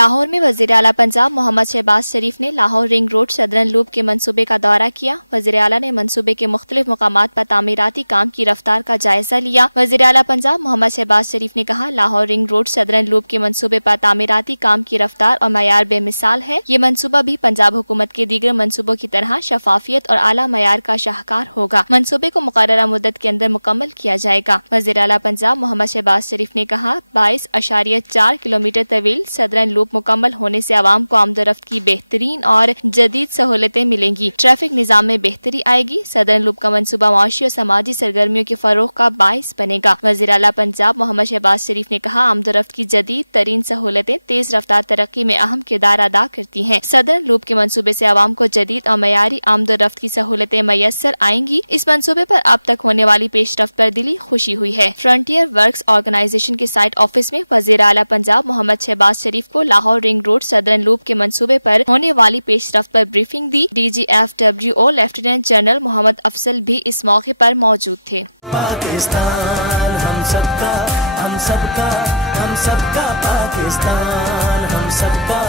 लाहौर में वज़ीर आला पंजाब मोहम्मद शहबाज शरीफ ने Lahore ring road southern loop के मंसूबे का दौरा किया। वज़ीर आला ने मंसूबे के मुख्तलिफ मकामात पर तामीराती काम की रफ्तार का जायजा लिया। वज़ीर आला पंजाब मोहम्मद शहबाज शरीफ ने कहा, Lahore ring road southern loop के मंसूबे पर तामीराती काम की रफ्तार और मयार बेमिसाल है। ये मंसूबा भी पंजाब हुकूमत के दीगर मंसूबों की तरह शफाफियत और आला मयार का शाहकार होगा। मंसूबे को मुकर्ररा मुद्दत के अंदर मुकम्मल किया जाएगा। वज़ीर आला पंजाब मोहम्मद शहबाज शरीफ ने कहा, 22.4 किलोमीटर तवील सदरन लूप मुकम्मल होने से आवाम को आमदोरफ्त की बेहतरीन और जदीद सहूलतें मिलेंगी। ट्रैफिक निज़ाम में बेहतरी आएगी। सदरन लूप का मंसूबा माशी और समाजी सरगर्मियों के फरोग का बाइस बनेगा। वज़ीर आला पंजाब मोहम्मद शहबाज शरीफ ने कहा, आमदोरफ्त की जदीद तरीन सहूलतें तेज रफ्तार तरक्की में अहम किरदार अदा करती हैं। सदरन लूप के मंसूबे से आवाम को जदीद और मयारी आमदोरफ्त की सहूलतें मैसर आएंगी। इस मंसूबे पर अब तक होने वाली पेशरफ्त पर दिली खुशी हुई है। फ्रंटियर वर्क्स ऑर्गेनाइजेशन के साइट ऑफिस में वज़ीर आला पंजाब मोहम्मद शहबाज शरीफ को Lahore ring road southern loop के मंसूबे पर होने वाली पेशरफ्त पर ब्रीफिंग दी। DGFWO lieutenant general Mohammad Afzal भी इस मौके पर मौजूद थे। पाकिस्तान हम सबका, हम सबका, हम सबका पाकिस्तान हम सबका,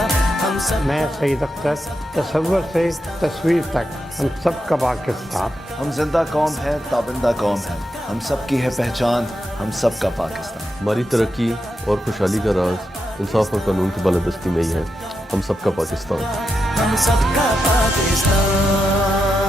हम सब। मैं सईद अख्तर, तसव्वुर से तस्वीर तक हम सबका पाकिस्तान। हम जिंदा कौम है, ताबिंदा कौम है, हम सबकी है पहचान, हम सबका पाकिस्तान। हमारी तरक्की और खुशहाली का राज इंसाफ और कानून की बालादस्ती में ही है। हम सबका पाकिस्तान। हम सबका पाकिस्तान।